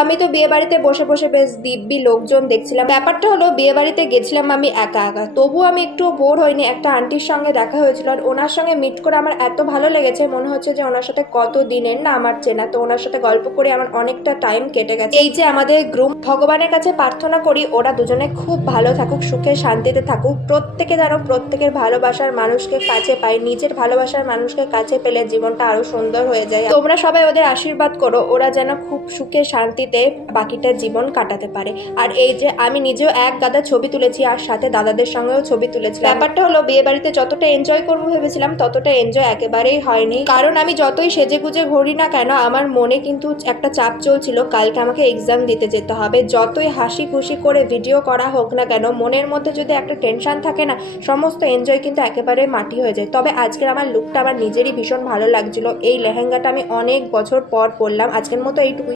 আমি তো বিয়ে বাড়িতে বসে বসে বেশ দিব্যি লোকজন দেখছিলাম। ব্যাপারটা হলো বিয়ে বাড়িতে গেছিলাম আমি একা একা, তবু আমি একটু বোর হইনি। একটা আন্টির সঙ্গে দেখা হয়েছিল আর ওনার সঙ্গে মিট করে আমার এত ভালো লেগেছে, মনে হচ্ছে যে ওনার সাথে কত দিনের না আমার চেনা। তো ওনার সাথে গল্প করে আমার অনেকটা টাইম কেটে গেছে। এই যে আমাদের গ্রুপ, ভগবানের কাছে প্রার্থনা করি ওরা দুজনে খুব ভালো থাকুক, সুখে শান্তিতে থাকুক, প্রত্যেকে যেন প্রত্যেকের ভালোবাসার মানুষকে কাছে পায়। নিজের ভালোবাসার মানুষকে কাছে পেলে জীবনটা আরো সুন্দর হয়ে যায়। তোমরা সবাই ওদের আশীর্বাদ করো, ওরা যেন খুব সুখে শান্তিতে বাকিটা জীবন কাটাতে পারে। আর এই যে আমি নিজেও এক গাদা ছবি তুলেছি আর সাথে দাদাদের সঙ্গেও ছবি তুলেছি। ব্যাপারটা হলো বিয়ে বাড়িতে যতটা এনজয় করবো ভেবেছিলাম ততটা এনজয় একেবারেই হয়নি, কারণ আমি যতই সেজে গুজে ঘুরি না কেন আমার মনে কিন্তু একটা চাপ চলছিল, কালকে আমাকে এক্সাম দিতে যেতে হবে। যতই হাসি খুশি করে ভিডিও করা হোক না কেন, মনের মধ্যে যদি একটা টেনশন থাকে না, সমস্ত এনজয় কিন্তু একেবারে মাটি হয়ে যায়। তবে আজকের আমার লুকটা আমার নিজেরই ভীষণ ভালো লাগছিল। এই লেহেঙ্গাটা আমি অনেক বছর পর পরলাম। আজকের মতো এইটুকু।